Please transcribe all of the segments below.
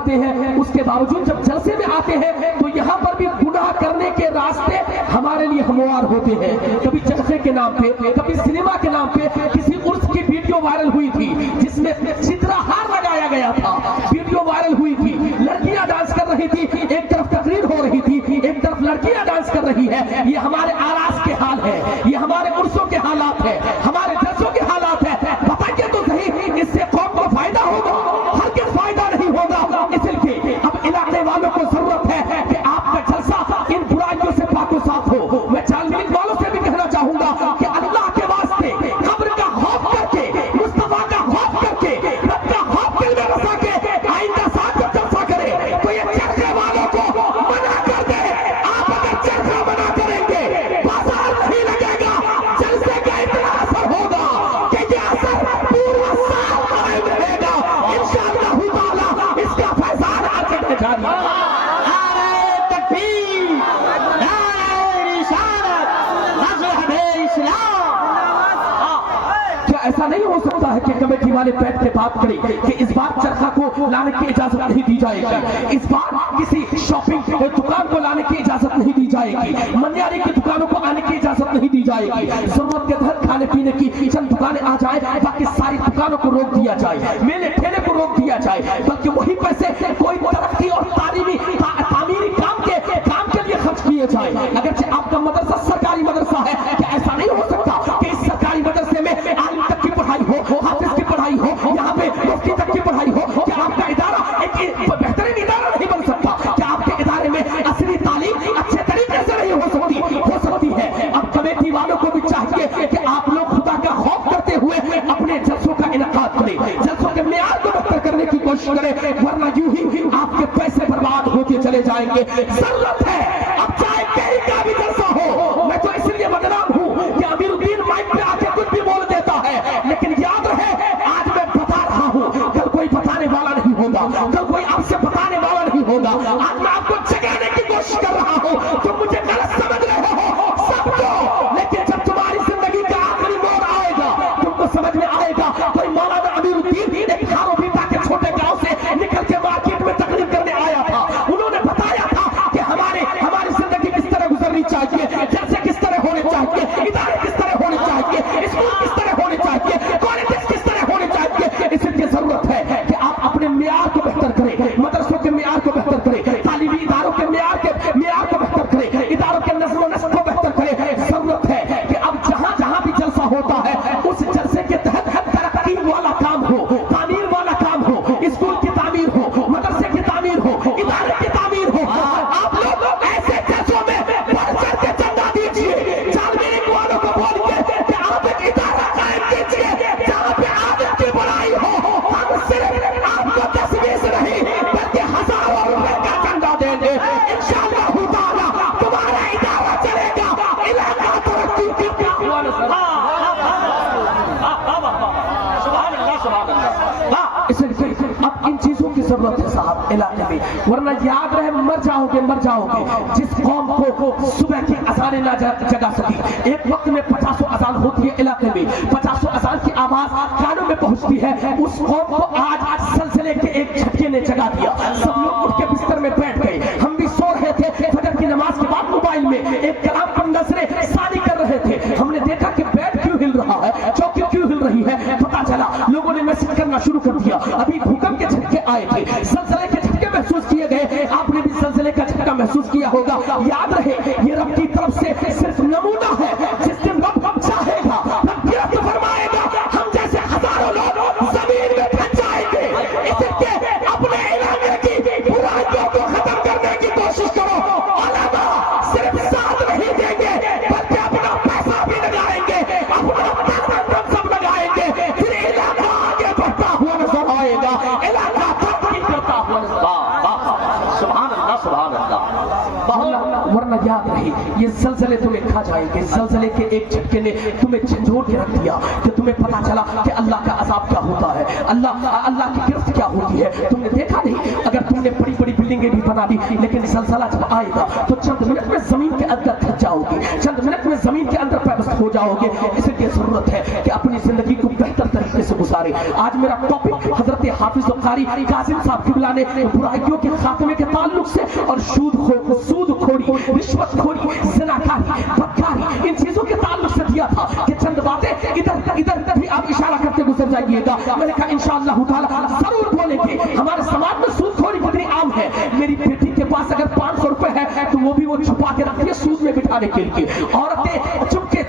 کرتے ہیں، اس کے باوجود جب جلسے میں آتے ہیں تو یہاں پر بھی گناہ کرنے کے راستے ہمارے لیے ہموار ہوتے ہیں. کبھی جلسے کے نام پہ، کبھی سنیما کے نام پہ کسی عرس کی ویڈیو وائرل ہوئی تھی جس میں چترہار لگایا گیا تھا، ویڈیو وائرل ہوئی تھی، لڑکیاں ڈانس کر رہی تھی، ایک طرف تقریر ہو رہی تھی، ایک طرف لڑکیاں ڈانس کر رہی ہے. یہ ہمارے آراس کے حال ہے، یہ ہمارے عرسوں کے حالات ہے، ہمارے جلسوں کے حالات ہے. بتائیے تو صحیح، اس سے قوم کو فائدہ ہوگا؟ ہرگز فائدہ نہیں ہوگا. اس لیے اب علاقے والوں کو ضرورت ہے کہ آپ کا جلسہ ان برائیوں سے پاک و صاف ہو. میں چال ملک والوں سے بھی کہنا چاہوں گا کہ اللہ کے واسطے قبر کا خوف کر کے، مصطفیٰ کا خوف کر کے، رب کا خوف دل میں بسا کے آئندہ ساتھ جب جلسہ کرے تو یہ چرچے والوں کو منع کر دے. آپ اگر چرچہ منع کریں گے بازار نہیں لگے گا، جلسے کا اتنا اثر ہوگا کہ یہ اثر پورا سال قائم رہے گا. انشاءاللہ تعالی اس کا فیضان آگے میں جاری ہے. ایسا نہیں ہو سکتا ہے کہ کمیٹی والے بیٹھ کے بات کریں کہ اس بار چرخہ کو لانے کی اجازت نہیں دی جائے گی، اس بار کسی شاپنگ دکان کو لانے کی اجازت نہیں دی جائے گی، منیاری کی دکانوں کو آنے کی اجازت نہیں دی جائے گی. ضرورت کے تحت کھانے پینے کی چند دکانیں آ جائیں، باقی ساری دکانوں کو روک دیا جائے، میلے ٹھیلے کو روک دیا جائے، بلکہ وہی پیسے کوئی ترقی اور تعمیری کام کے لیے خرچ کیے جائیں. اگرچہ آپ کا مدرسہ سرکاری مدرسہ ہے کہ ایسا نہیں ہو سکتا کہ اس سرکاری مدرسے میں عالم تک کی پڑھائی ہو، حافظ کی پڑھائی ہو، یہاں پہ مفتی تک کی پڑھائی ہو. کیا آپ کا ادارہ ایک بہترین ادارہ نہیں بن سکتا؟ کیا آپ کے ادارے میں اصلی تعلیم اچھے طریقے سے نہیں ہو سکتی ہے؟ اب کمیٹی والوں کو بھی چاہیے کہ آپ لوگ خدا کا خوف کرتے ہوئے اپنے جلسوں کا انعقاد کریں، جلسوں کے معیار کو بہتر کرنے کی کوشش کریں، ورنہ یوں ہی آپ کے پیسے برباد ہوتے چلے جائیں گے. ضرورت ہے اب چاہے کہیں کا بھی جلسہ ہو، میں تو اس لیے بدنام ہوں کہ امیر الدین مائک پہ آ کے کچھ بھی بول دیتا ہے، لیکن یاد رہے آج میں بتا رہا ہوں، کل کوئی بتانے والا نہیں ہوگا، کل کوئی آپ سے بتانے والا نہیں ہوگا. آج میں آپ کو جگانے کی کوشش کر رہا ہوں، تم مجھے غلط سمجھ رہے ہو سب کو، لیکن جب تمہاری زندگی کا آخری موڑ آئے گا تم کو سمجھ میں آئے گا. کوئی مولانا امیر الدین ایک کھارو بیٹا کے چھوٹے گاؤں سے نکل کے مارکیٹ میں تقریر کرنے آیا تھا. انہوں نے بتایا تھا کہ ہماری زندگی کس طرح گزرنی چاہیے، جلسے کس طرح ہونے چاہیے، ادارے کس طرح ہونے چاہیے، اسکول کس طرح ہونے چاہیے، کالجز کس طرح ہونے چاہیے. اس لیے ضرورت ہے کہ آپ اپنے معیار کو بہتر کریں، مدرسوں کے معیار کو بہتر کریں، تعلیمی اداروں کے معیار کو بہتر کریں، اداروں کے نظم و نسق کو بہتر کریں. ضرورت ہے کہ اب جہاں بھی جلسہ ہوتا ہے اس جلسے کے تحت ترقی والا کام ہو، تعمیر والا کام ہو، اسکول کی تعمیر ہو، مدرسے کی تعمیر ہو، ادارے کی تعمیر ہو. آپ لوگ ایسے جلسوں میں بڑھ چڑھ کے چندہ دیجیے. چال میرے والوں کو بول کے کہ آپ ایک ادارہ قائم کیجیے جہاں پہ عادت کی بڑائی ہو. ہم صرف آپ کو 10-20 نہیں بلکہ ہزاروں روپے کا چندہ دیں گے. انشاءاللہ تعالی تمہارا ادارہ چلے گا، علاقہ ترقی کرے گا. اب ان چیزوں کی ضرورت ہے صاحب علاقے میں، ورنہ یاد رہے مر جاؤ گے. جس قوم کو صبح کی اذانیں نہ جگا سکی، ایک وقت میں 50 اذان ہوتی ہے علاقے میں، 50 اذان کی آواز کانوں میں پہنچتی ہے، اس قوم کو آج زلزلے کے ایک جھٹکے نے جگا دیا. سب لوگ اٹھ کے بستر میں بیٹھ گئے. ہم بھی سو رہے تھے، فجر کی نماز کے بعد موبائل میں ایک کلام پر نظریں ثانی کر رہے تھے. ہم نے دیکھا کہ بیڈ کیوں ہل رہا ہے، چوکی کیوں ہل رہی ہے. پتا چلا لوگوں نے میسج کرنا شروع کر دیا. ابھی بھوکم کے جھٹکے آئے تھے، زلزلے کے جھٹکے محسوس کیے گئے. آپ نے بھی زلزلے کا جھٹکا محسوس کیا ہوگا. یاد رہے یہ رب کی طرف سے صرف نمونہ ہے. جس دن رب چاہے گا رب گرفت فرمائے گا، ہم جیسے ہزاروں لوگ زمین میں پھنس جائیں گے. اس لیے اپنے علاقے کی برائیوں کو ختم کرنے کی کوشش کرو. علماء صرف ساتھ نہیں دیں گے بلکہ اپنا پیسہ بھی لگائیں گے، اپنا سب لگائیں گے. پھر علاقہ آگے بڑھتا ہوا نظر آئے گا، علاقہ ترقی کرتا ہوا نظر آئے گا. سبحان اللہ سبحان اللہ. ورنہ یاد رہی یہ زلزلے تمہیں کھا جائیں گے. زلزلے کے ایک جھٹکے نے تمہیں جھنجھوڑ کے رکھ دیا کہ تمہیں پتا چلا کہ اللہ کا عذاب کیا ہوتا ہے، اللہ کی گرفت کیا ہوتی ہے. تم نے دیکھا نہیں، اگر تم نے بڑی بڑی بلڈنگیں بھی بنا لی لیکن زلزلہ جب آئے گا تو چند منٹ میں زمین کے اندر پھنس جاؤ گے، چند منٹ میں زمین کے اندر پیوست ہو جاؤ گے. اس لیے ضرورت ہے کہ اپنی زندگی کو بہتر طریقے سے से गुजारे। आज मेरा टॉपिक हजरत हाफिज कारी कासिम साहब किबला ने बुराइयों के खात्मे के ताल्लुक से और सूदखोरी, रिश्वतखोरी, ज़िनाकारी, बदकारी, इन चीजों के ताल्लुक से दिया था कि चंद बातें इधर भी आप इशारा करते गुजर जाइएगा। मैंने कहा इंशाअल्लाह ताला जरूर बोलेंगे। हमारे समाज में सूदखोरी कितनी आम है। मेरी बेटी के पास अगर 500 रुपए है तो वो भी वो छुपा के रखती है सूद में बिठाने के लिए। औरतें चुपके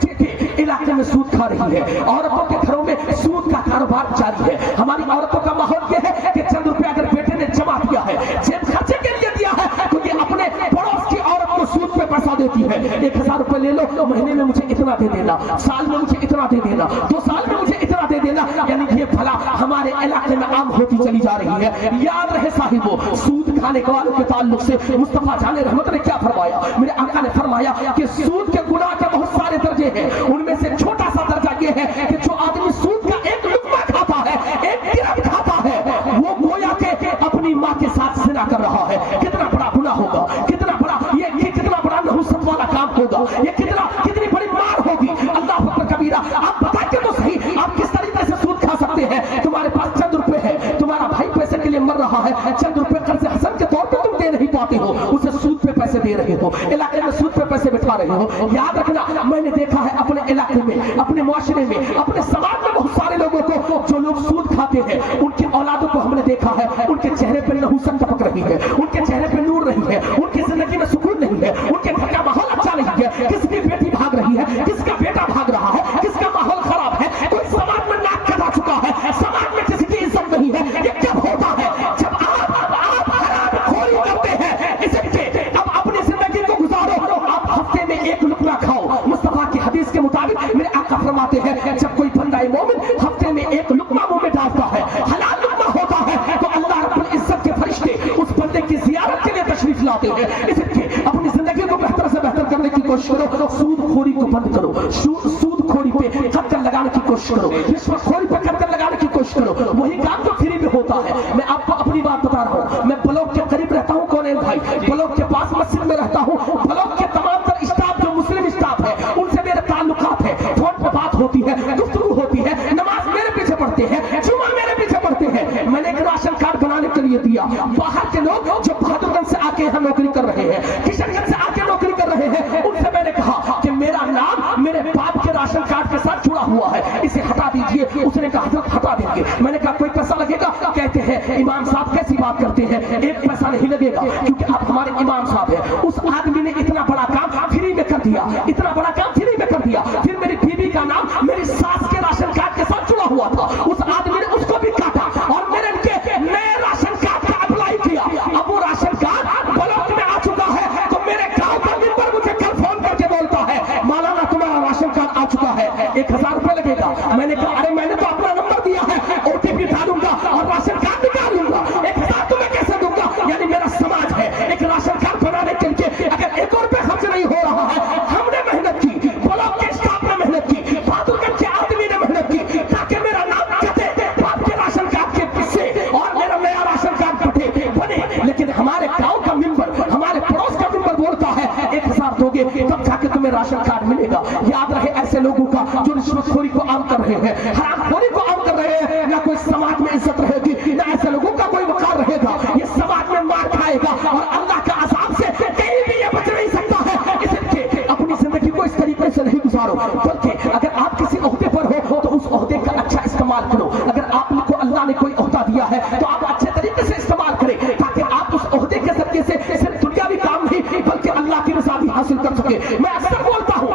इलाके में सूद खा रही है, औरतों के घरों में सूद का कारोबार जारी है। हमारी औरतों का माहौल यह है कि चंद रुपए अगर बेटे ने जमा किया है, जेब खर्चे के लिए दिया है, तो ये अपने पड़ोस की औरत को सूद पे पैसा देती है। 1000 रुपए ले लो तो महीने में मुझे इतना दे देना, साल में मुझे इतना दे देना, 2 साल में मुझे इतना दे देना। यानी ये भला हमारे इलाके में आम होती चली जा रही है। याद रहे साहिबो, सूद खाने वालों के ताल्लुक से मुस्तफा जाने रहमत ने क्या फरमाया? मेरे आका ने फरमाया कि सूद के गुनाह के बहुत सारे दर्जे हैं। उनमें से छोटा सा दर्जा ये है कि जो आदमी सूद का एक लुकमा खाता है, एक गिरफ्त खाता है, वो गोया के अपनी माँ के साथ ज़िना कर रहा है। कितना बड़ा गुनाह होगा, कितना बड़ा ये कितना बड़ा नहुसत वाला काम होगा, ये कितनी बड़ी मार होगी। अल्लाह अकबर कबीरा। आप बताइए तो सही, आप किस तरीके से सूद खा सकते हैं? तुम्हारे पास चंद रुपए है, तुम्हारा भाई पैसे के लिए मर रहा है, चंद रुपए कर्ज हसन के तौर पे तुम दे नहीं पाते हो, उसे सूद पे पैसे दे रहे हो, इलाके में सूद पे पैसे बिठा रहे हो। याद रखना, मैंने देखा है अपने इलाके में, अपने मुआशरे में, अपने समाज में बहुत सारे लोगों को जो लोग सूद खाते हैं, उनकी औलादों को हमने देखा है, उनके चेहरे पर नहुसत टपक रही है, उनके चेहरे पर नूर नहीं है, उनकी जिंदगी में सुकून नहीं है, उनके घर का माहौल अच्छा नहीं है। किसकी बेटी भाग रही है, किसका बेटा भाग रहा है, किसका माहौल खराब है, कोई समाज में नाक कटा चुका है, समाज में किसी की इज्जत नहीं है। ये कब होता है? जब आप हरामखोरी करते हैं। इसलिए अब अपनी जिंदगी को गुजारो, आप हफ्ते में एक लुकमा खाओ। मुस्तफा की हदीस के मुताबिक मेरे आका फरमाते हैं, जब कोई बंदा मोमिन हफ्ते में एक लुकमा मुंह में डालता है, हलाल लुकमा होता है, तो अल्लाह रब्बुल इज्जत के फरिश्ते उस बंदे की जियारत के लिए तशरीफ लाते हैं। इसलिए अपनी जिंदगी को बेहतर से बेहतर करने की कोशिश करो, सूदखोरी को बंद करो, सूदखोरी पे कत्ल लगाने की कोशिश करो, रिश्वतखोरी पे कत्ल लगाने की कोशिश करो। वही काम जो फ्री में होता है। मैं आपको अपनी बात बता रहा हूँ, मैं ब्लॉक के करीब रहता हूँ, कौन भाई, ब्लॉक के पास मस्जिद में रहता हूँ। ब्लॉक के तमाम तर स्टाफ जो मुस्लिम स्टाफ है, उनसे मेरे ताल्लुकात है, फोन पे बात होती है, गुफ्तगू होती है, नमाज मेरे पीछे पढ़ते हैं, जुमा मेरे पीछे पढ़ते हैं। मैंने एक राशन कार्ड बनाने के लिए दिया। बाहर के लोग जो बहादुरगंज से आके यहाँ नौकरी कर रहे हैं, किशनगंज से आके नौकरी कर रहे हैं, उनसे मैंने कहा कि मेरा नाम मेरे बाप के राशन कार्ड के साथ जुड़ा हुआ है, इसे हटा दीजिए। उसने कहा हजरत हटा देंगे। मैंने कहा कोई पैसा लगेगा? कहते हैं इमाम साहब कैसी बात करते हैं, एक पैसा नहीं लगेगा, क्योंकि आप हमारे इमाम साहब हैं। उस आदमी ने इतना बड़ा काम फ्री में कर दिया, इतना बड़ा काम फ्री में कर दिया। फिर मेरी बीवी का नाम मेरी सास के राशन कार्ड के साथ जुड़ा हुआ था, उस आदमी ने उसको भी काटा और मेरे नए राशन कार्ड का अप्लाई किया। अब वो राशन कार्ड ब्लॉक में आ चुका है, तो मेरे गांव का मेंबर मुझे कल फोन करके बोलता है, मौलाना तुम्हारा राशन कार्ड आ चुका है, 1000 रुपए लगेगा। मैंने कहा अरे मैंने तो अपना नंबर दिया है, OTP डालूंगा और राशन कार्ड निकाल लूंगा, 1000 तो मैं कैसे दूंगा? यानी मेरा समाज है, एक राशन कार्ड बनाने के लिए अगर 1 रुपए खर्च नहीं हो रहा है, हमने मेहनत की, ब्लॉक के स्टाफ ने मेहनत की, बहादुरगंज के आदमी ने मेहनत की, ताकि मेरा नाम कटे बाप के राशन कार्ड के पीछे और मेरा नया राशन कार्ड बने। लेकिन हमारे गांव का मेंबर, हमारे पड़ोस का मेंबर बोलता है 1000 दोगे तब जाके तुम्हें राशन कार्ड मिलेगा। याद रहे ऐसे लोगों का जो रिश्वतखोरी को आम कर रहे हैं, हरामखोरी को आम कर रहे हैं, ना कोई समाज में इज्जत रहेगी, ना ऐसे लोगों का कोई वकार रहेगा। ये समाज में मार खाएगा और अल्लाह का अज़ाब से कहीं भी ये बच नहीं सकता है। इसलिए अपनी जिंदगी को इस तरीके से नहीं गुजारो, बल्कि अगर आप किसी ओहदे पर हो तो उस ओहदे का अच्छा इस्तेमाल करो। अगर आपको अल्लाह ने कोई ओहदा दिया है तो आप अच्छे तरीके से इस्तेमाल करें, ताकि आप उस ओहदे के जरिए से सिर्फ दुनियावी काम नहीं बल्कि अल्लाह की रज़ा भी हासिल कर सके। मैं अक्सर बोलता हूँ,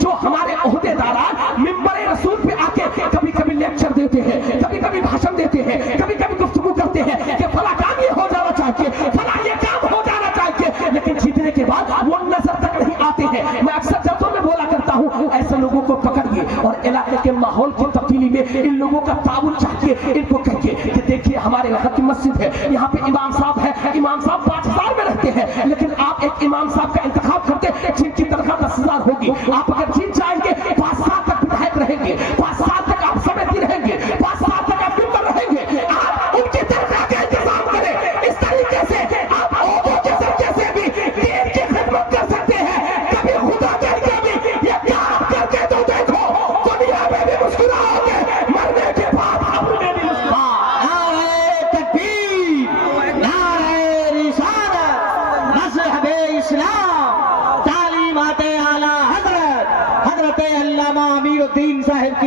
जो हमारे ओहदेदारान मिंबर रसूल पे आके कभी कभी लेक्चर देते हैं, कभी कभी भाषण देते हैं, कभी कभी गुफ्तगू करते हैं कि फला काम ये हो जाना चाहिए, फला ये काम हो जाना चाहिए, लेकिन जीतने के बाद वो नजर तक नहीं आते हैं। मैं अक्सर जब मैं बोला करता हूँ, ऐसे लोगों को पकड़िए और इलाके के माहौल की तब्दीली में इन लोगों का ताउन चाहिए। इनको कहिए कि देखिए हमारे यहाँ की मस्जिद है, यहाँ पे इमाम साहब है, इमाम साहब 5000 में रहते हैं, लेकिन आप एक इमाम साहब का इंतखाब करते जिनकी तनख्वाह 10,000 होगी। आप अगर जीत जाएंगे 5 साल तक विधायक रहेंगे, 5 साल तक आप समिति रहेंगे, 5 साल तक आप मेंबर रहेंगे। आप उनकी तनख्वाह का इंतजाम करें। इस तरीके से आप औरों के जरिए से भी दीन की खिदमत कर सकते हैं। कभी खुदा करके भी ये काम करके तो देखो, दुनिया में भी मुस्कुराओगे, मरने के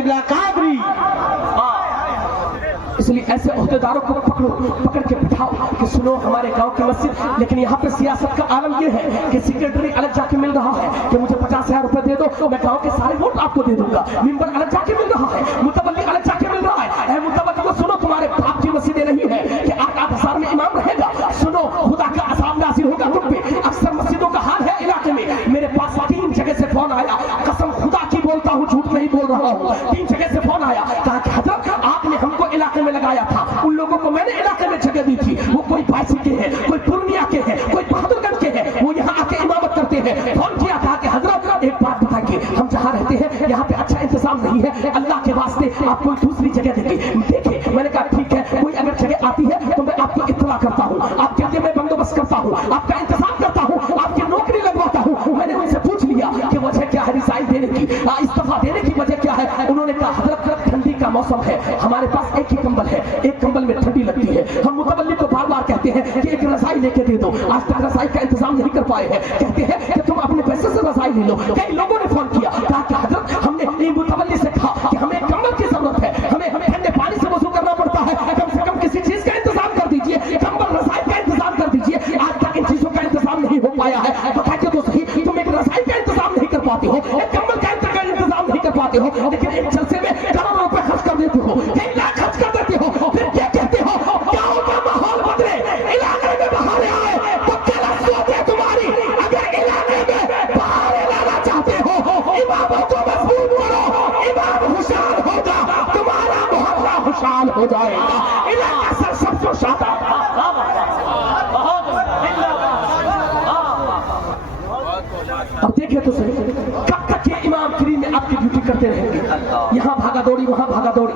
قبلہ قادری. اس لیے ایسے عہدیداروں کو پکڑ کے بٹھاؤ کہ سنو ہمارے گاؤں کی مسجد. لیکن یہاں پہ سیاست کا عالم یہ ہے کہ سیکرٹری الگ جا کے مل رہا ہے کہ مجھے 50,000 روپے دے دو، میں گاؤں کے سارے ووٹ آپ کو دے دوں گا. ممبر الگ جا کے مل رہا ہے، متولی الگ جا کے مل رہا ہے. اے متولی کو سنو، تمہارے باپ کی مسجدیں نہیں ہے کہ 8,000 میں امام رہے گا. سنو خدا کا عذاب نازل ہوگا تم پہ. اکثر مسجدوں کا حال ہے علاقے میں. میرے پاس 3 جگہ سے فون آیا، قسم خدا کی بولتا ہوں، جھوٹ نہیں بول رہا ہوں. 3 جگہ سے فون آیا، کہا کہ حضرت آپ نے ہم کو علاقے میں لگایا تھا، ان لوگوں کو میں نے علاقے میں جگہ دی تھی، وہ کوئی بائسی کے ہیں، کوئی پورنیا کے ہیں، کوئی بہادر گنج کے ہیں، وہ یہاں آ کے امامت کرتے ہیں. فون کیا، کہا کہ حضرت ایک بات بتائیے، ہم جہاں رہتے ہیں یہاں پہ اچھا انتظام نہیں ہے، اللہ کے واسطے آپ کوئی دوسری جگہ دیں گے. دیکھیں میں نے کہا ٹھیک ہے، کوئی اگر جگہ آتی ہے تو میں آپ کو اطلاع کرتا ہوں، آپ کے لیے میں بندوبست کرتا ہوں، آپ کا انتظام کرتا ہوں، آپ کی نوکری لگواتا ہوں. میں نے ان سے پوچھ لیا کہ وجہ کیا ہے ریزائن دینے کی، استعفیٰ دینے کی وجہ کیا ہے. انہوں نے کہا حضرت ٹھنڈی کا موسم ہے، ہمارے پاس ایک ہی کمبل ہے، ایک کمبل میں ٹھنڈی لگتی ہے. ہم متولی کو بار بار کہتے ہیں کہ ایک رضائی لے کے دے دو، آج تک رضائی کا انتظام نہیں کر پائے ہیں. کہتے ہیں کہ تم اپنے پیسے سے رضائی لے لو. کئی لوگوں نے فون کیا، کہا کہ حضرت ہم نے متولی سے کہا کہ ہمیں کمبل کی ضرورت ہے، ہمیں ٹھنڈے پانی سے وضو کرنا پڑتا ہے، کم سے کم کسی چیز کا انتظام کر دیجئے، کمبل رضائی کا انتظام کر دیجئے. آج تک ان چیزوں کا انتظام نہیں ہو پایا ہے. بتائیے تو صحیح، تم ایک رضائی کا انتظام نہیں کر پاتے ہو، ایک کمبل کا انتظام نہیں کر پاتے ہو، لیکن ایک جلسے میں کروڑوں روپے خرچ کر دیتے ہو، 1 لاکھ خرچ کر دیتے ہو. پھر کیا کہتے ہو گاؤں کا ماحول بدلے، علاقے میں بہاریں آئے تو کیا سوچے تمہاری. اگر علاقے میں بہاریں لانا چاہتے ہو، اماموں کو مضبوط کرو، امام خوشحال ہوگا، تمہارا محلہ خوشحال ہو جائے گا، علاقہ سرسبز و شاداب. اب دیکھیں تو صحیح، کب تک یہ امام فری میں آپ کی ڈیوٹی کرتے رہیں گے؟ یہاں بھاگا دوڑی، وہاں بھاگا دوڑی.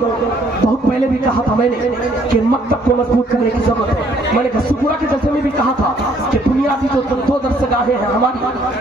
بہت پہلے بھی کہا تھا میں نے کہ مکتب کو مضبوط کرنے کی ضرورت ہے. میں نے سپورا کے جلسے میں بھی کہا تھا کہ بنیادی جو 2 درسگاہیں ہیں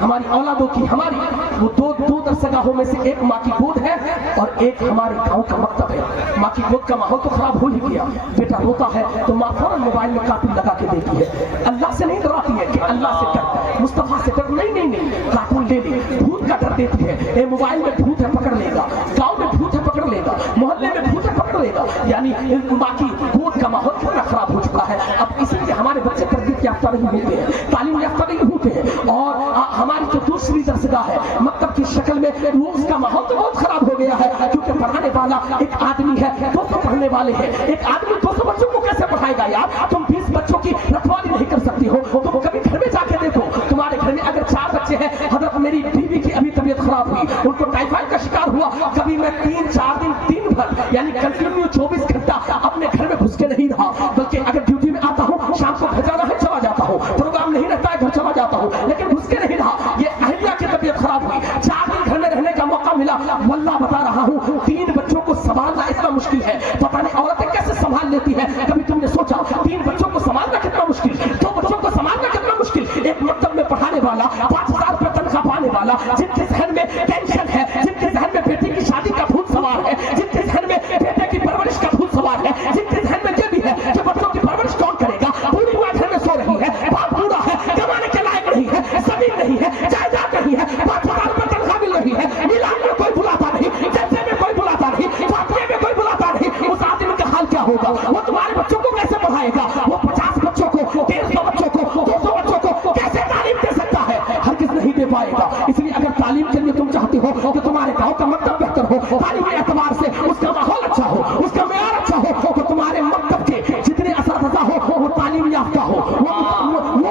ہماری اولادوں کی، ہماری وہ 2 درسگاہوں میں سے ایک ماں کی گود ہے اور ایک ہمارے گاؤں کا مکتب ہے. ماں کی گود کا ماحول تو خراب ہو ہی گیا، بیٹا روتا ہے تو ماں فوراً موبائل میں کارٹون لگا کے دیتی ہے. اللہ سے نہیں ڈراتی ہے کہ اللہ سے ڈر، مصطفیٰ سے ڈر، نہیں، کارٹون لے لے. بھوت کا ڈر دیتی ہے، اے موبائل میں بھوت ہے پکڑ لے گا، گاؤں میں بھوت ہے پکڑ لے گا، محلے میں بھوت ہے پکڑ لے گا. یعنی ماں کی گود کا ماحول کتنا خراب ہو چکا ہے. اب اس لیے ہمارے بچے تربیت یافتہ نہیں ہوتے ہیں، تعلیم یافتہ نہیں ہوتے ہیں. اور ہماری جو دوسری درسگاہ ہے مکتب کی شکل میں، وہ اس کا ماحول تو بہت خراب ہو گیا ہے، کیونکہ پڑھانے والا ایک آدمی ہے، 200 پڑھنے والے ہیں. ایک آدمی 200 بچوں کو کیسے پڑھائے گا یار؟ تم 20 بچوں کی رکھوالی نہیں کر سکتی ہو. تم کبھی گھر میں جا کے دیکھو، تمہارے گھر میں اگر 4 بچے ہیں، حضرت میری بیوی کی ابھی طبیعت خراب ہوئی، ان کو ٹائیفائڈ کا شکار ہوا. کبھی میں 3-4 دن دن بھر یعنی کنٹینیو 24 گھنٹہ اپنے گھر میں گھس کے نہیں رہا، بلکہ اگر ڈیوٹی میں آتا ہوں شام کو گھر جانا ہے چلا جاتا ہوں، پروگرام نہیں رہتا ہے گھر چلا جاتا ہوں، لیکن گھس کے نہیں رہا. یہ اہلیہ کی طبیعت خراب ہوئی، 4 دن گھر میں رہنے کا موقع ملا. واللہ بتا رہا ہوں 3 بچوں کو سنبھالنا اتنا مشکل ہے، پتہ نہیں عورتیں کیسے سنبھال لیتی ہے. کبھی تم نے سوچا 3 بچوں کو سنبھالنا کتنا مشکل، 2 بچوں کو سنبھالنا کتنا مشکل. ایک مکتب میں پڑھانے والا، 5,000 روپے تنخواہ پانے والا، جن کے ذہن میں ٹینشن ہے، جن کے ذہن میں بیٹی کی شادی کا بھوت سوار ہے، جن کے ذہن میں بیٹے کی پرورش کا بھوت سوار ہے، جن کے ذہن میں یہ بھی ہے کہ بچوں کی پرورش کون کرے گا. پوری ماں گھر میں سو رہی ہے، باپ بوڑھا ہے، کمانے کے لائق نہیں ہے، زمین نہیں ہے، جائیداد نہیں ہے، 5,000 روپے تنخواہ مل رہی ہے، میلاد میں کوئی بلاتا نہیں، جلسے میں کوئی بلاتا نہیں، فاتحے میں کوئی بلاتا نہیں. اس آدمی کا حال کیا ہوگا؟ وہ تمہارے بچوں کو کیسے پڑھائے گا؟ وہ 50 بچوں کو، 150 بچوں کو، 200 بچوں کو کیسے تعلیم دے سکتا ہے؟ ہرگز نہیں دے پائے گا. اس لیے اگر تعلیم کے لیے تم چاہتے ہو کہ تمہارے گاؤں کا مکتب بہتر ہو، تعلیمی اعتبار سے اس کا ماحول اچھا ہو، اس کا معیار اچھا ہو، تو تمہارے مکتب کے جتنے اساتذہ ہو وہ تعلیم یافتہ ہو،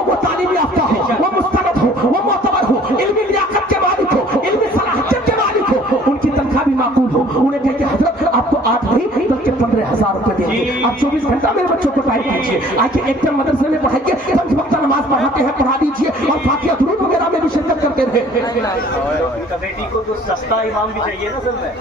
وہ تعلیم یافتہ ہو، وہ مستند ہو، وہ معتبر ہو، علمی لیاقت کے مالک ہو، علمی صلاحیت کے مالک ہو، ان کی تنخواہ بھی معقول ہو. انہیں کہتے ہیں حضرت آپ کو 8 نہیں بلکہ 15,000 روپے دیں گے، آپ 24 گھنٹہ میرے بچوں کو ٹائم دیجیے، آئیے ایک ٹائم مدرسے میں پڑھائیے، 5 وقت نماز پڑھاتے ہیں پڑھا دیجیے، اور فاتحہ درود وغیرہ میں بھی شرکت کرتے رہے. کمیٹی کو تو سستا امام بھی چاہیے نا سر میں.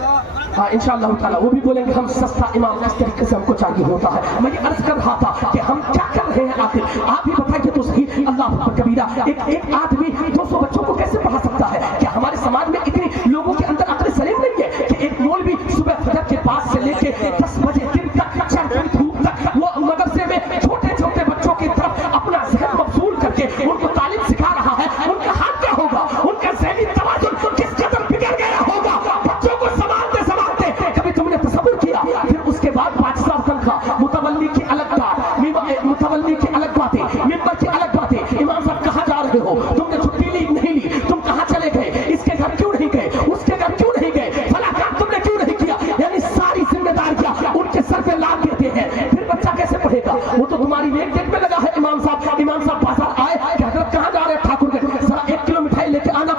ہاں انشاءاللہ تعالیٰ وہ بھی بولیں گے ہم سستا امام کس طریقے سے ہم کو چاہیے ہوتا ہے. میں یہ عرض کر رہا تھا کہ ہم کیا کر رہے ہیں آخر، آپ ہی بتائیے تو صحیح. اللہ اکبر کبیرہ، ایک آدمی 200 بچوں کو کیسے پڑھا سکتا ہے؟ کیا ہمارے سماج میں اتنی لوگوں کے اندر عقل سلیم نہیں ہے کہ ایک مولوی صبح فجر کے بعد سے لے کے 10 بجے دن تک چڑھتی دھوپ تک وہ مدرسے میں چھوٹے چھوٹے بچوں کی طرف اپنا ذہن مبذول کر کے ان کو تعلیم سکھا رہا ہے؟ ان کا حال کیا ہوگا؟ ان کا ذہنی توازن کس قدر بگڑ گیا ہوگا؟ بچوں کو سنبھالتے سنبھالتے کبھی अलग बातें, मिंबर की अलग बातें। इमाम साहब कहाँ जा रहे हो, तुमने छुट्टी ली नहीं ली, तुम कहाँ चले गए, इसके घर क्यों नहीं गए, उसके घर क्यों नहीं गए, फला काम तुमने क्यों नहीं किया, यानी सारी जिम्मेदारियां उनके सर पे लाद देते हैं। फिर बच्चा कैसे पढ़ेगा, वो तो तुम्हारी वेट में लगा है। इमाम साहब बाजार आए कि हजरत कहाँ जा रहे हैं, ठाकुरगंज, जरा 1 किलो मिठाई लेके आना,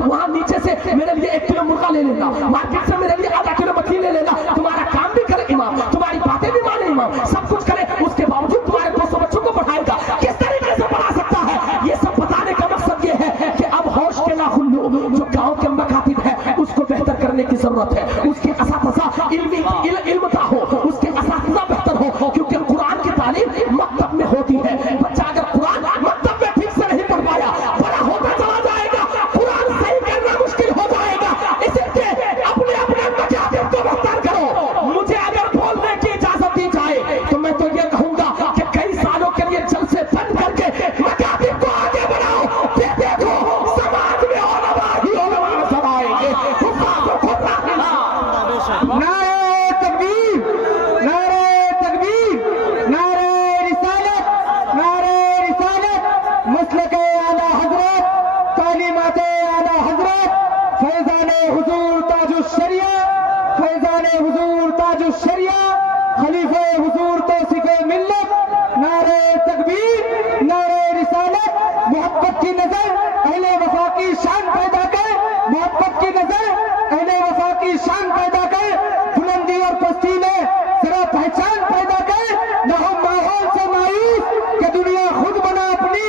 वहां नीचे से मेरे लिए 1 किलो मुर्गा ले लेना, मार्केट से मेरे लिए आधा किलो मछली ले लेना। तुम्हारा काम भी करे इमाम, तुम्हारी बातें भी माने इमाम, सब कुछ करे, उसके बावजूद तुम्हारे 200 बच्चों को पढ़ाएगा, किस तरीके से पढ़ा सकता है। ये सब बताने का मकसद ये है कि अब होश के नाखुन लो, जो गांव के मकातिब है उसको बेहतर करने की जरूरत है, उसके असातिज़ा इल्म हो, उसके असातिज़ा बेहतर हो, क्योंकि कुरान की तालीम मकतब में होती है। बच्चा अगर कुरान मकतब में ठीक से नहीं पढ़ पाया, बड़ा होता चला जाएगा, कुरान सही करना मुश्किल हो जाएगा। इसलिए अपने अपने मकातिब को बेहतर करो। मुझे अगर बोलने की इजाजत दी जाए तो मैं तो ये कहूंगा कि कई सालों के लिए जलसे बंद करके मकातिब को आगे बढ़ाओ। ये देखो समाज में उलमा ही उलमा नजर आएंगे। नारे तकबीर, नारे तकबीर, नारे रिसालत, नारे रिसालत, मसलक आला हजरत, तालीमात आला हजरत, फैजान हुजूर ताजुश शरिया, फैजान हुजूर ताजुश शरिया, खलीफे हुजूर तौसीफे मिल्लत। नारे तकबीर, नारे रिसालत, मोहब्बत की नजर अहले वफा की शान पैदा कर, मोहब्बत की नजर अहले वफा की शान पैदा कर, बुलंदी और पस्ती में जरा पहचान पैदा कर। न हो माहौल से मायूस कि दुनिया खुद बना अपनी,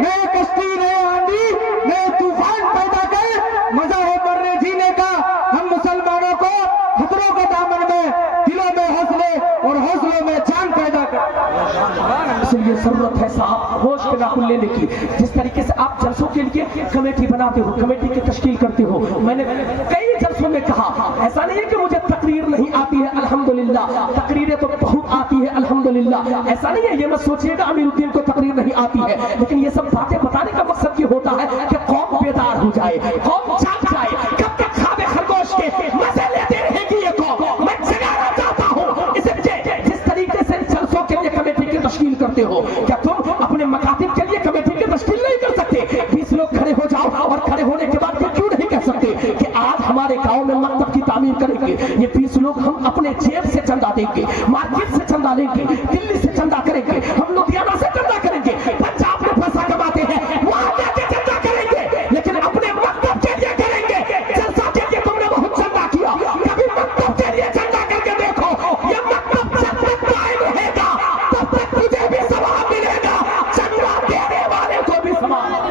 नए कश्ती नए आंधी नए तूफान पैदा कर। मजा है मरने जीने का, हम मुसलमानों को खतरों के दामन में, दिलों में हौसले और हौसलों में जान पैदा कर। इसलिए जरूरत है साहब होश के नाखुन लेने की। जिस तरीके से आप जलसों के लिए कमेटी बनाते हो, कमेटी की तश्कील करते हो, मैंने कई जलसों में कहा, ऐसा नहीं है कि मुझे तकरीर नहीं आती है, अल्हम्दुलिल्लाह तकरीरें तो बहुत आती है अल्हम्दुलिल्लाह। ऐसा नहीं है, ये मत सोचिएगा अमीरुद्दीन को तकरीर नहीं आती है, लेकिन ये सब बातें बताने का मकसद ये होता है कि कौम बेदार हो जाए, कौम जाग जाए। कब तक खाबे खरगोश के मजे लेते रहेगी ये कौम, मैं जगाना चाहता हूँ। इसलिए जिस तरीके से जलसों के लिए कमेटी की तश्कील करते हो, क्या तुम अपने मकातिब के लिए कमेटी की तश्कील नहीं कर सकते? 20 लोग खड़े हो जाओ और खड़े होने के बाद क्यों नहीं कह सकते कि आज हमारे गांव में मकतब की तामीर करेंगे। ये 20 लोग हम अपने जेब से चंदा देंगे, मार्केट से चंदा लेंगे, दिल्ली से चंदा करेंगे, हम लुधियाना से चंदा करेंगे, पंजाब में पैसा कमाते हैं वहां जाके चंदा करेंगे, लेकिन अपने मकतब के लिए करेंगे। जलसा के लिए तुमने बहुत चंदा किया, कभी मकतब के लिए चंदा करके देखो। ये मकतब जब तक कायम रहेगा तब तक तुझे भी सवाब मिलेगा, चंदा देने वाले को भी सवाब।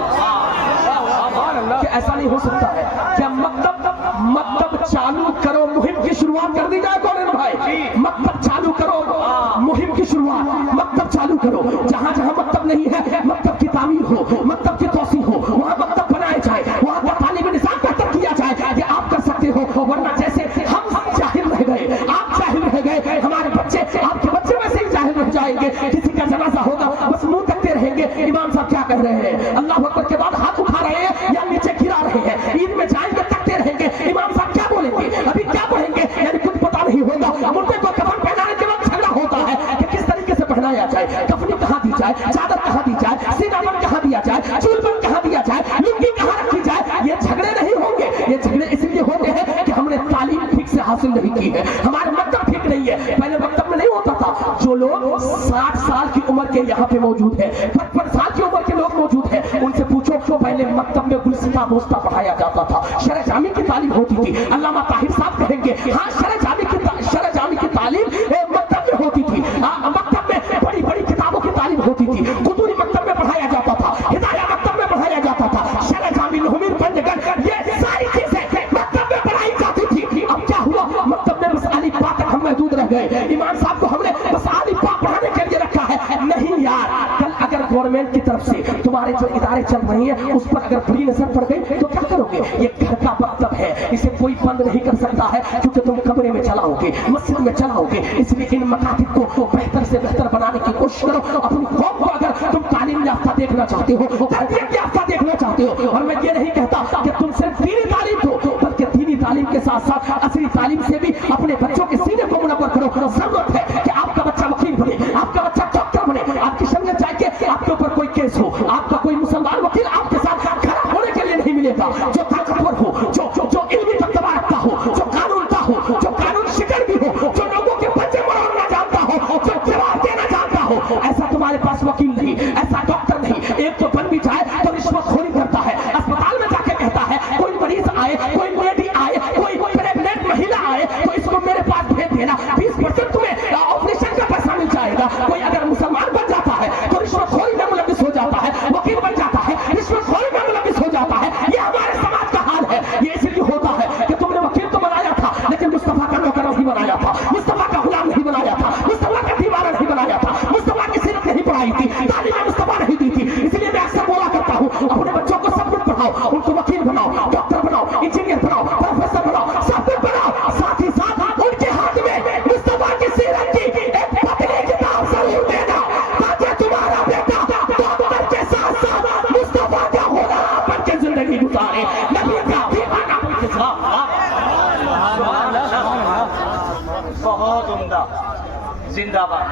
ऐसा नहीं हो सकता है क्या मकतब चालू करो, मुहिम की शुरुआत कर दी जाए कौन भाई? मकतब चालू करो, मुहिम की शुरुआत, मकतब चालू करो। जहां जहां मकतब नहीं है, मकतब की तामीर हो, मकतब की तौसीह हो, वहां मकतब बनाए जाए, वहां का तालीमी निज़ाम बेहतर किया जाए। ये आप कर सकते हो, वरना जैसे हम जाहिल रह गए, आप जाहिल रह गए, हमारे बच्चे, आपके बच्चे वैसे ही जाहिल रह जाएंगे। किसी का जनाजा होगा बस मुंह तकते रहेंगे, इमाम साहब क्या कह रहे हैं, अल्लाह अकबर के बाद हाथ उठा रहे हैं या नीचे गिरा रहे हैं, ईद में जाएंगे तकते रहेंगे, इमाम साहब क्या बोलेंगे, अभी क्या पढ़ेंगे, यानी कुछ पता नहीं होगा। मुर्दे को कफन पहनाने के वक्त झगड़ा होता है कि किस तरीके से पहनाया जाए, कफनी कहाँ दी जाए, चादर कहाँ दी जाए, सीनाबंद कहाँ दिया जाए, चूलबंद कहाँ दिया जाए, लुंगी कहाँ रखी जाए। ये झगड़े नहीं होंगे, ये झगड़े इसलिए होते हैं कि हमने तालीम ठीक से हासिल नहीं की है, हमारे मकतब ठीक नहीं है। पहले मकतब में नहीं होता था, जो लोग 60 साल की उम्र के यहाँ पे मौजूद है, 55 साल की उम्र के लोग मौजूद हैं, उनसे पूछो क्यों पहले मकतब में गुलसिता बोस्ता पढ़ाया जाता था, शरह जामी की तालीम होती थी। अल्लामा ताहिर साहब कहेंगे हाँ शरह जामी की तालीम मकतब में होती थी, मकतब में बड़ी बड़ी किताबों की तालीम होती थी, कुतूरी मकतब में पढ़ाया जाता था, हिदाया मकतब में पढ़ाया जाता था, शरह जामी लुहमीर पंजगन, ये सारी चीजें मकतब में पढ़ाई जाती थी। अब क्या हुआ, मकतब में बस अली पा तक हम महदूद रह गए, इमाम साहब को हमने बस अली पा पढ़ाने के लिए रखा है। नहीं यार, कल अगर गवर्नमेंट की तरफ से तुम्हारे जो इदारे चल रही हैं उस पर अगर बुरी नजर पड़ गई तो क्या करोगे? ये घर का मकतब है, इसे कोई बंद नहीं कर सकता है, क्योंकि तुम कमरे में चलाओगे, मस्जिद में चलाओगे। इसलिए इन मकातिब को बेहतर से बेहतर बनाने की कोशिश करो। अपनी कौम को अगर तुम तालीम याफ्ता देखना चाहते हो, तरबियत याफ्ता देखना चाहते हो, और मैं ये नहीं कहता कि तुम सिर्फ दीनी तालीम दो, बल्कि दीनी तालीम के साथ साथ असली तालीम से भी अपने बच्चों के सीने को मुनव्वर करो। जरूरत है कि आपका बच्चा वकील बने, आपका बच्चा डॉक्टर बने, आपकी शरीयत जाके आपके ऊपर कोई केस हो, आपका कोई मुसलमान वकील आपके साथ खड़ा होने के लिए नहीं मिलेगा। जो ताकतवर हो, जो इल्मी दबदबा रखता हो, जो कानून का हो, जो कानून शिकन भी हो, जो लोगों के बच्चे मरोड़ना जानता हो, जो जवाब देना जानता हो, ऐसा तुम्हारे पास वकील नहीं, ऐसा डॉक्टर नहीं। एक तो बन भी जाए तो रिश्वतखोरी करता है, अस्पताल में जाके कहता है कोई मरीज आए, कोई लेडी आए, कोई प्रेग्नेंट महिला आए तो इसको मेरे पास भेज देना, 20% तुम्हें ऑपरेशन का पैसा मिल जाएगा। कोई अगर मुसलमान बन जाता है तो रिश्वतखोरी में मुलविस हो जाता है, वकील बन जाता है रिश्वतखोरी में मुलविस हो जाता है। ये हमारे समाज का हाल है। ये इसलिए होता है कि तुमने वकील तो बनाया था लेकिन मुस्तफा का नौकर नहीं बनाया था, मुस्तफा का गुलाम नहीं बनाया था, मुस्तफा का दीवाना नहीं बनाया था, मुस्तफा की सीरत नहीं पढ़ाई थी, तालीम मुस्तफा नहीं दी थी। इसलिए मैं अक्सर बोला करता हूँ अपने बच्चों को सब कुछ पढ़ाओ, उनको वकील बनाओ, डॉक्टर बनाओ, इंजीनियर बनाओ, प्रोफेसर बनाओ, सब कुछ बनाओ। साथ ही साथ उनके हाथ में मुस्तफा की सीरत की एक पतली किताब जरूर देना ताकि तुम्हारा बेटा डॉक्टर के साथ साथ मुस्तफा का गुलाम बन के जिंदगी गुजारे। नबी का दीवाना बन के बहुत उम्दा, जिंदाबाद।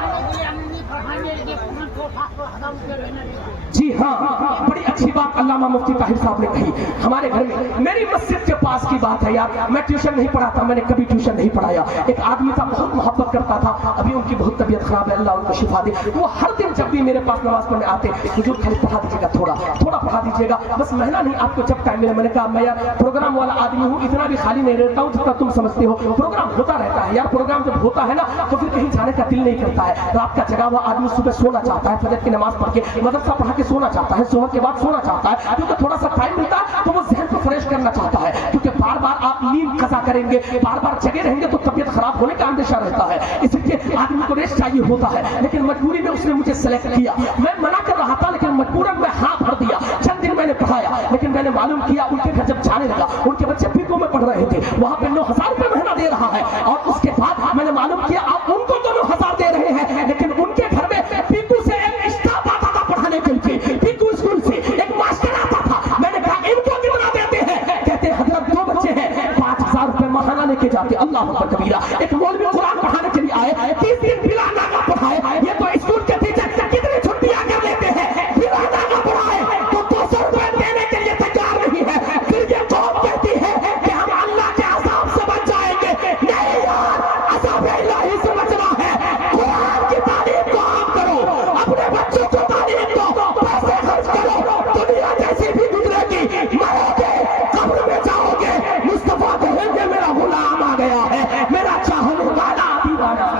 जी हाँ, बड़ी अच्छी बात अल्लामा मुफ्ती ताहिर साहब ने कही। हमारे घर में मेरी मस्जिद के पास की बात है यार, मैं ट्यूशन नहीं पढ़ाता, मैंने कभी ट्यूशन नहीं पढ़ाया। एक आदमी था, बहुत मोहब्बत करता था, अभी उनकी बहुत तबीयत खराब है, अल्लाह उनको शिफा दे। वो हर दिन जब भी मेरे पास नमाज पढ़ने आते, हुजूर खाली पढ़ा दीजिएगा, थोड़ा पढ़ा दीजिएगा, बस महीना नहीं, आपको जब टाइम मिले। मैंने कहा मैं यार प्रोग्राम वाला आदमी हूँ, इतना भी खाली नहीं रहता हूँ जितना तुम समझते हो। प्रोग्राम होता रहता है यार, प्रोग्राम जब होता है ना तो फिर कहीं जाने का दिल नहीं करता है। रात का जगा हुआ आदमी सुबह सोना चाहता है, फजर की नमाज पढ़ के मदरसा पढ़ा के सोना चाहता है, सुबह के बाद सोना चाहता है, क्योंकि थोड़ा सा टाइम मिलता है तो वो जहन को फ्रेश करना चाहता है। क्योंकि बार बार आप नींद कज़ा करेंगे, बार बार जगे रहेंगे तो तबीयत खराब होने का अंदेशा रहता है। इसलिए आदमी को रेस्ट चाहिए होता है। लेकिन मजबूरी में उसने मुझे सेलेक्ट किया, मैं मना कर रहा था लेकिन मजबूरन में हाँ भर दिया। चंद दिन मैंने पढ़ाया, लेकिन मैंने मालूम किया उनके घर जब जाने लगा, उनके बच्चे पीकू में पढ़ रहे थे, वहां पे 9,000 रुपए महीना दे रहा है। और उसके बाद मैंने मालूम किया आप उनको तो 9,000 दे रहे हैं, लेकिन उनके घर में पीकू से एक स्टाफ आता था पढ़ाने के लिए, पीकू स्कूल से एक मास्टर आता था। मैंने कहा इनको कितना देते हैं? कहते हजरत 2 बच्चे हैं, 5,000 रुपए महाना लेके जाते। अल्लाह अकबर कबीरा। एक मौलवी कुरान पढ़ाने के लिए आए, 30 दिन बिला नागा पढ़ाए। ये तो स्कूल के टीचर कितनी छुट्टियां कर लेते हैं, बिला नागा पढ़ाए तो 200 रुपए देने के लिए तैयार नहीं है। फिर ये कौन कहती है कि हम अल्लाह के अज़ाब से बच जाएंगे? नहीं यार, अज़ाब इलाही से बचना है। कुरान की तालीम को आप करो, अपने बच्चों को तालीम दो, पैसे खर्च करो, दुनिया जैसी भी गुजरेगी, मरोगे, कब्र में जाओगे, मुस्तफा कहेंगे मेरा गुलाम आ गया है, मेरा चाहने वाला दीवाना।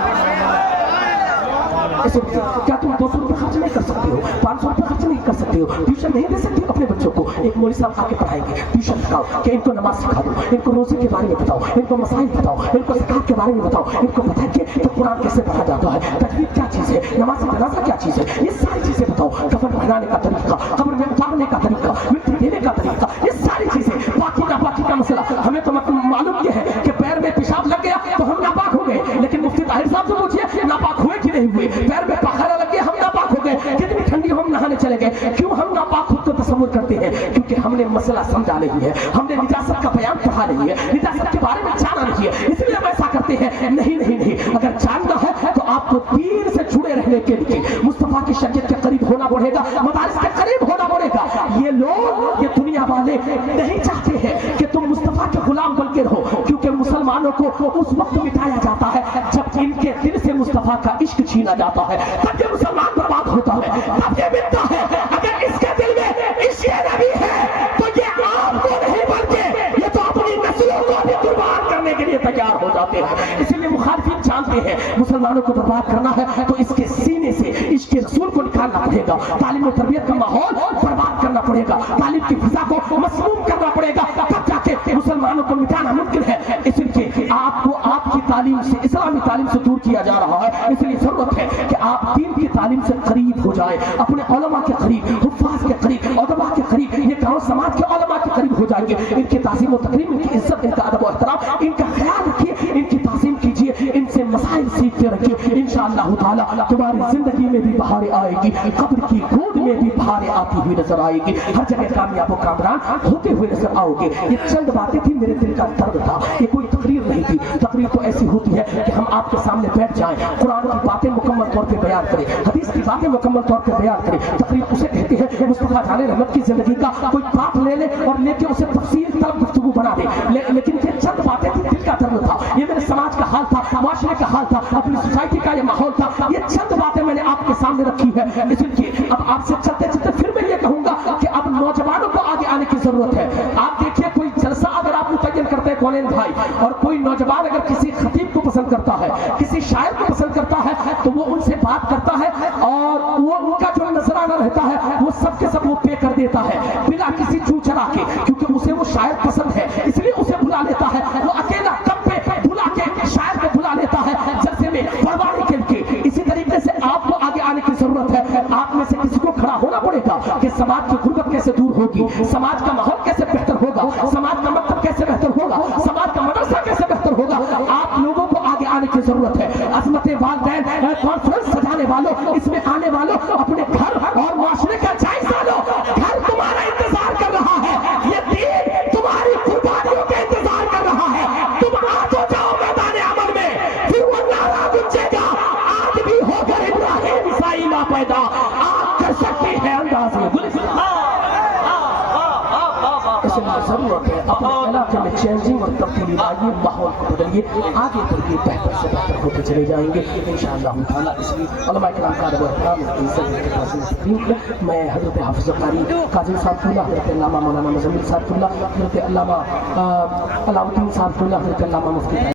क्या तुम 200 रुपए खर्च नहीं कर सकते हो, 500 रुपए खर्च नहीं कर सकते हो, ट्यूशन नहीं दे सकते हो अपने बच्चों को? एक मौलवी साहब आके पढ़ाएंगे, ट्यूशन सिखाओ कि इनको नमाज सिखा दो, इनको रोजे के बारे में बताओ, इनको मसाइल बताओ, इनको ज़कात के बारे में बताओ, इनको बताइए कि कुरान कैसे पढ़ा जाता है, तजवीद क्या चीज़ है, नमाज जनाजा क्या चीज़ है, ये सारी चीज़ें बताओ। कफन पहनाने का तरीका, कब्र में उतारने का तरीका, मिट्टी देने का तरीका, ये सारी चीज़ें। बाकी का मसला हमें तो मालूम ये है कि पैर में पेशाब लग गया तो हम नापाक हो गए, लेकिन मुफ्ती ताहिर साहब से पूछिए नापाक हुए कि नहीं हुए? पैर में पखारा लग गया हम नापाक हो गए, कितनी ठंडी हम नहाने चले गए। क्यों हम नापाक खुद को तसव्वुर करते हैं? क्योंकि हमने मसला समझा नहीं है, हमने निजासत का बयान पढ़ा नहीं है, निजासत के बारे में जाना नहीं है, इसलिए हम ऐसा करते हैं। नहीं, अगर जानना है तो आपको दीन से जुड़े रहने के लिए मुस्तफा की शरीयत के करीब होना पड़ेगा, मदारिस के करीब होना पड़ेगा। ये लोग, ये दुनिया वाले नहीं चाहते हैं कि तुम मुस्तफा के गुलाम बन के रहो, क्योंकि मुसलमानों को उस वक्त मिटाया जाता है जब इनके दिल से मुस्तफा का इश्क छीना जाता है, तब ये मुसलमान बर्बाद होता है, तब ये मिटता है। अगर इसके दिल में इश्क नबी है तो ये आपको नहीं बल्कि ये तो अपनी नस्लों को भी कुर्बान करने के लिए तैयार हो जाते हैं। इसलिए मुखालिफिन जानते हैं मुसलमानों को बर्बाद करना है तो इसके सीने से इश्क रसूल को निकालना पड़ेगा, तालीम और तरबियत का माहौल बर्बाद करना पड़ेगा, तालीम की फिजा को मसमूम करना पड़ेगा, तब जाके मुसलमानों को मिटाना मुमकिन है। इसलिए आपको आपकी तालीम से, इस्लामी तालीम से दूर किया जा रहा है। इसलिए जरूरत है कि आप दीन की तालीम से करीब हो जाए, अपने उलमा के करीब, हुफ्फाज के करीब, उलमा के करीब, ये गाँव समाज के उलमा के करीब हो जाएंगे। इनकी ताज़ीम और तकरीम, इनकी इज्जत, इनका अदब और एहतराम, इनका ख्याल रखिए, इनकी ताज़ीम कीजिए, इनसे मसाइल सीखते रखिए। इंशाअल्लाह ताला तुम्हारी जिंदगी में भी बहारें आएगी, कब्र की गोद में भी बहारें बातें आती हुई नजर आएगी, हर जगह कामयाब व कामरान होते हुए नजर आओगे। ये चंद बातें थी, मेरे दिल का दर्द था, ये कोई तकरीर नहीं थी। तकरीर तो ऐसी होती है कि हम आपके सामने बैठ जाएं, कुरान की बातें मुकम्मल तौर पे बयान करें, हदीस की बातें मुकम्मल तौर पे बयान करें। तकरीर उसे कहते हैं कि मुस्तफा जाने रहमत की जिंदगी का कोई बात ले ले और लेके उसे तफसील तलब गुफ्तगू बना दे, लेकिन ये चंद बातें थी, दिल का दर्द था, ये मेरे समाज का हाल था, माशरे का हाल था, अपनी सोसाइटी का ये माहौल था। ये चंद बातें मैंने आपके सामने रखी है। इसलिए अब आपसे चलते चलते फिर मैं ये कहूंगा कि अब नौजवानों को आगे आने की जरूरत है। आप देखिए, कोई जलसा अगर आप मुतय्यन करते हैं कौलेन भाई, और कोई नौजवान अगर किसी खतीब को पसंद करता है, किसी शायर को पसंद करता है, तो वो उनसे बात करता है और वो उनका जो नजराना रहता है वो सब के सब वो पे कर देता है बिना किसी चू चला के, क्योंकि उसे वो शायर पसंद है, इसलिए उसे बुला लेता है। वो अकेला कम पे बुला के शायर को बुला लेता है जलसे में पढ़वाने के लिए। इसी तरीके से आपको आगे आने की जरूरत है। आप में से किसी को खड़ा होना पड़ेगा कि समाज की गुर्बत कैसे दूर होगी, समाज का माहौल कैसे बेहतर होगा, समाज का मकसद कैसे बेहतर होगा, समाज का मदरसा कैसे बेहतर होगा। आप लोगों को आगे आने की जरूरत है। अजमत वालदैन कॉन्फ्रेंस सजाने वालों, इसमें आने वालों, अपने घर और माशरे का जायजा लो। घर तुम्हारा इंतजार कर रहा है, ये दीन तुम्हारी कुर्बानियों का इंतजार कर रहा है। तुम आ तो जाओ मैदान अमल में, फिर वो नारा गुंजेगा, आज भी होकर इब्राहिम सा इमा पैदा। आप कर सकते हैं अंदाज में जरूरत है अपने इलाके में चेंजिंग और तब्दीली लाइए, माहौल को बदलिए, आगे बढ़िए, बेहतर से बेहतर होते चले जाएंगे इंशाअल्लाह ताला। इसलिए उलमा किराम का मैं हजरत हाफिज़ कारी काजी साहब, हजरत अल्लामा मौलाना मुज़म्मिल साहब, हजरत अल्लामा अलाउद्दीन साहब, हजरत अल्लामा मुफ्ती